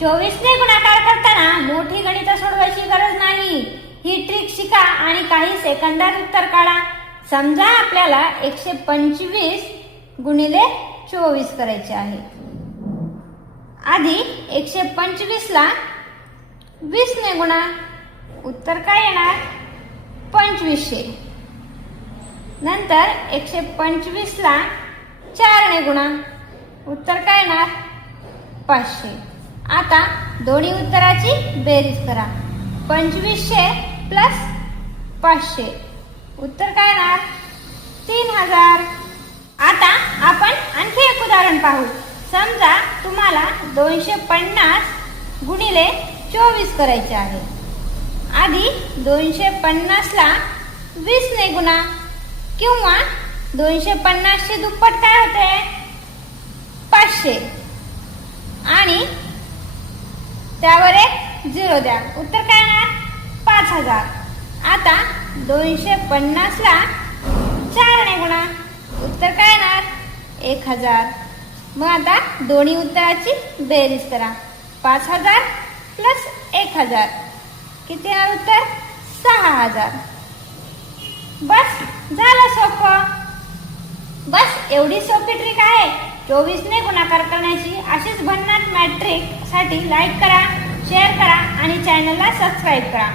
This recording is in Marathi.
24 ने गुणाकार करताना मोठी गणितं सोडवायची गरज नाही। ही ट्रिक शिका आणि काही सेकंदात उत्तर काढा। समजा आपल्याला 125 गुणिले 24 करायचे आहे। आधी 125 ला 20 ने गुणा, उत्तर काय येणार? 2500। नंतर 125 ला 4 ने गुणा, उत्तर काय येणार? 500। आता दोन्ही उत्तराची बेरीज करा। 2500 प्लस 500, उत्तर काय येणार? 3000। आता आपण आणखी एक उदाहरण पाहू। समजा तुम्हाला 250 गुणिले 24 करायचे आहे। आधी 250 ला 20 ने गुणा किंवा 250 ची दुप्पट काय होते? 500 आणि त्यावर एक 0 द्या, उत्तर काय येणार? 5000। आता 250 ला 4 ने गुणा, उत्तर काय येणार? 1000। मग आता दोन्ही उत्तराची बेरीज करा। 5000 प्लस 1000 किती येणार उत्तर? 6000। बस झालं सोपं। बस एवढी सोपी ट्रिक आहे 24 ने गुणाकार करण्याची। अशीच भन्नाट मॅट्रिक साठी लाईक करा, शेअर करा आणि चॅनलला सबस्क्राईब करा।